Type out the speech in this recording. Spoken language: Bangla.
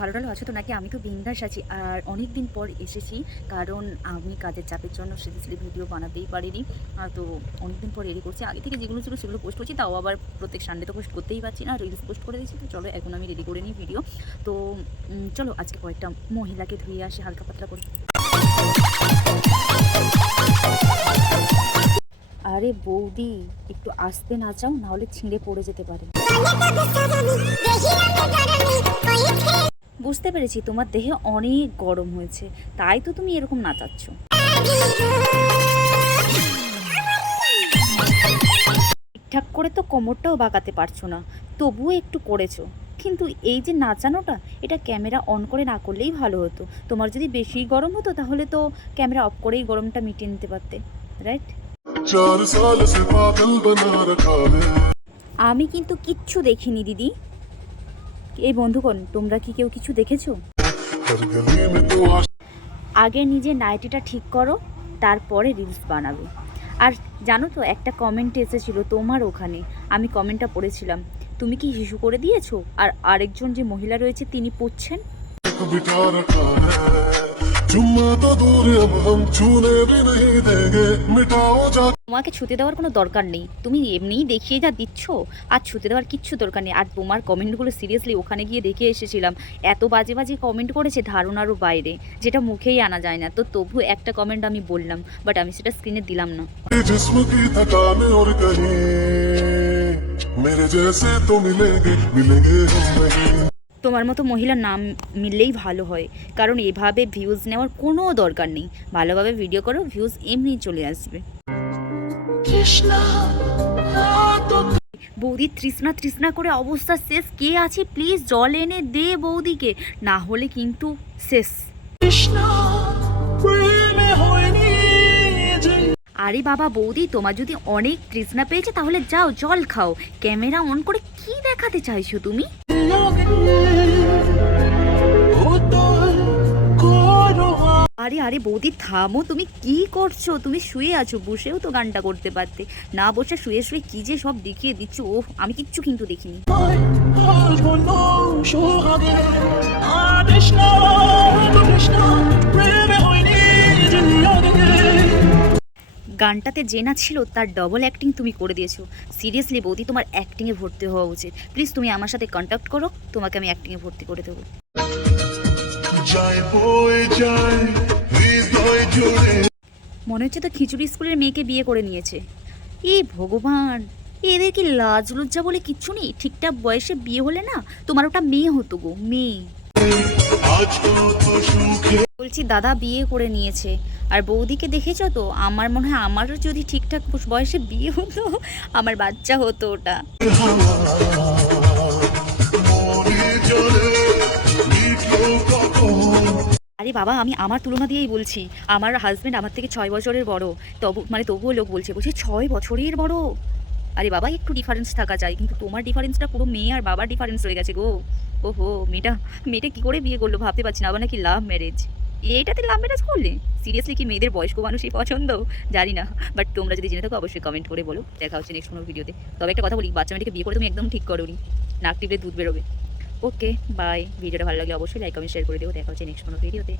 ভালো টালো আছো তো নাকি? আমি তো বিন্দাস আছি। আর অনেক দিন পর এসেছি, কারণ আমি কাজের চাপের জন্য সিরিয়াসলি ভিডিও বানাতেই পারিনি। তো অনেক দিন পর রেডি করছি। আগে থেকে যেগুলো ছিল সেগুলো পোস্ট করছি, তাও আবার প্রত্যেক সানডে তো পোস্ট করতেই পারছি না, রিলস পোস্ট করে দিচ্ছি। তো চলো এখন আমি রেডি করে নিই ভিডিও। তো চলো আজকে কয়েকটা মহিলাকে ধুয়ে আসি হালকা পাতলা করে। আরে বৌদি, একটু আসতে না চাও, নাহলে ছিঁড়ে পড়ে যেতে পারে। বুঝতে পেরেছি তোমার দেহে অনেক গরম হয়েছে, তাই তো তুমি এরকম নাচাচ্ছ। ঠিকঠাক করে তো কোমরটাও বাঁকাতে পারছো না, তবুও একটু করেছো। কিন্তু এই যে নাচানোটা, এটা ক্যামেরা অন করে না করলেই ভালো হতো। তোমার যদি বেশি গরম হতো তাহলে তো ক্যামেরা অফ করেই গরমটা মিটিয়ে নিতে পারতে, রাইট? 4 साल से पागल बना रखा है। আমি কিন্তু কিচ্ছু দেখিনি দিদি। এই বন্ধুগণ, তোমরা কি কেউ কিছু দেখেছো? हर गली में तो আগে নিজে নাইটিটা ঠিক করো, তারপরে রিলস বানাবে। আর জানো তো, একটা কমেন্ট এসেছিল তোমার ওখানে, আমি কমেন্টটা পড়েছিলাম। তুমি কি হিসু করে দিয়েছো? আর আরেকজন যে মহিলা রয়েছে তিনি পুচ্ছেন। आशिक बिठा रखा है। चुम्मा तो दूर अब हम छूने भी नहीं देंगे। मिटाओ जा তোমাকে ছুতে দেওয়ার কোনো দরকার নেই, তুমি এমনিই দেখিয়ে যা দিচ্ছ। আর ছুতে দেওয়ার কিচ্ছু দরকার নেই। আর তোমার কমেন্টগুলো সিরিয়াসলি ওখানে গিয়ে দেখে এসেছিলাম, এত বাজে বাজে কমেন্ট করেছে ধারণারও বাইরে, যেটা মুখেই আনা যায় না। তো তবু একটা কমেন্ট আমি বললাম, बाट আমি সেটা স্ক্রিনে দিলাম না। जिस्म की थकान और कहीं मेरे जैसे तो मिलेंगे मिलेंगे हम नहीं। তোমার মতো মহিলার নাম মিললেই ভালো হয়, কারণ এভাবে ভিউজ নেওয়ার কোনো দরকার নেই। ভালোভাবে ভিডিও করো, ভিউজ এমনি চলে আসবে। বৌদি তৃষ্ণা তৃষ্ণা করে অবস্থা শেষ। কে আছে প্লিজ জল এনে দে বৌদিকে, না হলে কিন্তু শেষ। আরে বাবা বৌদি, তোমার যদি অনেক তৃষ্ণা পেয়েছে তাহলে যাও জল খাও। ক্যামেরা অন করে কি দেখাতে চাইছো তুমি? আরে আরে বৌদি থামো, তুমি কি করছো? তুমি শুয়ে আছো, বসেও তো গানটা করতে পারতে। না বসে শুয়ে শুয়ে কি যে সব দেখিয়ে দিচ্ছ, ও আমি কিচ্ছু কিন্তু দেখিনি। গানটাতে যে না ছিল তার ডবল অ্যাক্টিং তুমি করে দিয়েছো। সিরিয়াসলি বৌদি, তোমার অ্যাক্টিংয়ে ভর্তি হওয়া উচিত। প্লিজ তুমি আমার সাথে কন্ট্যাক্ট করো, তোমাকে আমি অ্যাক্টিংয়ে ভর্তি করে দেবো। जाए बोए जाए हृदय जुड़े। মনে হচ্ছে তো খিচুড়ি স্কুলের মেয়েকে বিয়ে করে নিয়েছে। এই ভগবান, এদের কি লাজ লজ্জা বলে কিচ্ছু নেই? ঠিকঠাক বয়সে বিয়ে হলে না তোমার ওটা মেয়ে হতো গো, মেয়ে। आज तो सुखे বলছি দাদা বিয়ে করে নিয়েছে, আর বৌদিকে দেখেছো তো? আমার মনে হয় আমারও যদি ঠিকঠাক বয়সে বিয়ে হতো, আমার বাচ্চা হতো ওটা। मोरी जले मीठो कपन। আরে বাবা, আমি আমার তুলনা দিয়েই বলছি। আমার হাজবেন্ড আমার থেকে 6 বছরের বড়, তবুও লোক বলছে 6 বছরের বড়। আরে বাবা, একটু ডিফারেন্স থাকা যায়, কিন্তু তোমার ডিফারেন্সটা পুরো মেয়ে আর বাবার ডিফারেন্স হয়ে গেছে গো। ওহো, মেয়েটা কি করে বিয়ে করলো ভাবতে পারছি না। আবার নাকি লাভ ম্যারেজ। এইটাতে লাভ ম্যারেজ করলে? সিরিয়াসলি কি মেয়েদের বয়স্ক মানুষই পছন্দ? জানি না, বাট তোমরা যদি জেনে থাকো অবশ্যই কমেন্ট করে বলো। দেখা হচ্ছে নেক্সট কোনো ভিডিওতে। তবে একটা কথা বলি, বাচ্চা মেয়েটাকে বিয়ে করে তুমি একদম ঠিক করোনি, নাক টিপলে দুধ বেরোবে। Okay bye. ভিডিওটা ভালো লাগলে অবশ্যই লাইক কমেন্ট শেয়ার করে দিও। দেখা হচ্ছে নেক্সট কোনো ভিডিওতে।